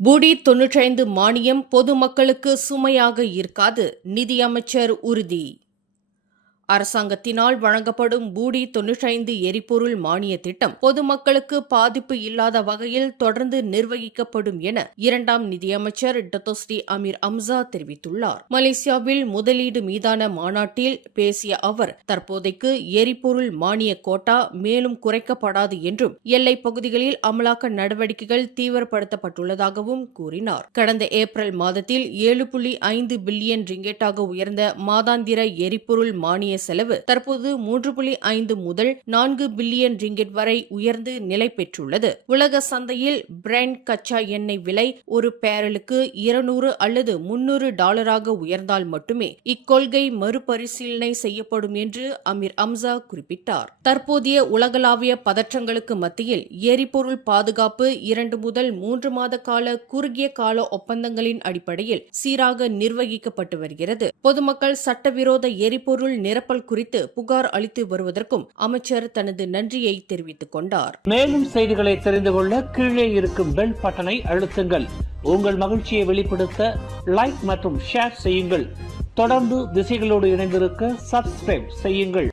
பூடி 95 மானியம் பொதுமக்களுக்கு சுமையாக இருக்காது, நிதியமைச்சர் உறுதி. அரசாங்கத்தினால் வழங்கப்படும் பூடி 95 எரிபொருள் மானிய திட்டம் பொதுமக்களுக்கு பாதிப்பு இல்லாத வகையில் தொடர்ந்து நிர்வகிக்கப்படும் என இரண்டாம் நிதியமைச்சர் டத்தோஸ்ரீ அமீர் அம்சா தெரிவித்துள்ளார். மலேசியாவில் முதலீடு மீதான மாநாட்டில் பேசிய அவர், தற்போதைக்கு எரிபொருள் மானிய கோட்டா மேலும் குறைக்கப்படாது என்றும் எல்லைப் பகுதிகளில் அமலாக்க நடவடிக்கைகள் தீவிரப்படுத்தப்பட்டுள்ளதாகவும் கூறினார். கடந்த ஏப்ரல் மாதத்தில் 7.5 பில்லியன் ரிங்கெட்டாக உயர்ந்த மாதாந்திர எரிபொருள் மானிய செலவு தற்போது 3.5 முதல் 4 பில்லியன் ரிங்கெட் வரை உயர்ந்து நிலை பெற்றுள்ளது. உலக சந்தையில் பிரெண்ட் கச்சா எண்ணெய் விலை ஒரு பேரலுக்கு 200 அல்லது 300 டாலராக உயர்ந்தால் மட்டுமே இக்கொள்கை மறுபரிசீலனை செய்யப்படும் என்று அமீர் அம்சா குறிப்பிட்டார். தற்போதைய உலகளாவிய பதற்றங்களுக்கு மத்தியில் எரிபொருள் பாதுகாப்பு 2 முதல் 3 மாத கால குறுகிய கால ஒப்பந்தங்களின் அடிப்படையில் சீராக நிர்வகிக்கப்பட்டு வருகிறது. பொதுமக்கள் சட்டவிரோத எரிபொருள் நிரப்பல் குறித்து புகார் அளித்து வருவதற்கும் அமைச்சர் தனது நன்றியை தெரிவித்துக் கொண்டார். மேலும் செய்திகளை தெரிந்து கொள்ள கீழே இருக்கும் பெல் பட்டனை அழுத்துங்கள். உங்கள் மகிழ்ச்சியை வெளிப்படுத்த லைக் மற்றும் ஷேர் செய்யுங்கள். தொடர்ந்து திசைகளோடு இணைந்திருக்க சப்ஸ்கிரைப் செய்யுங்கள்.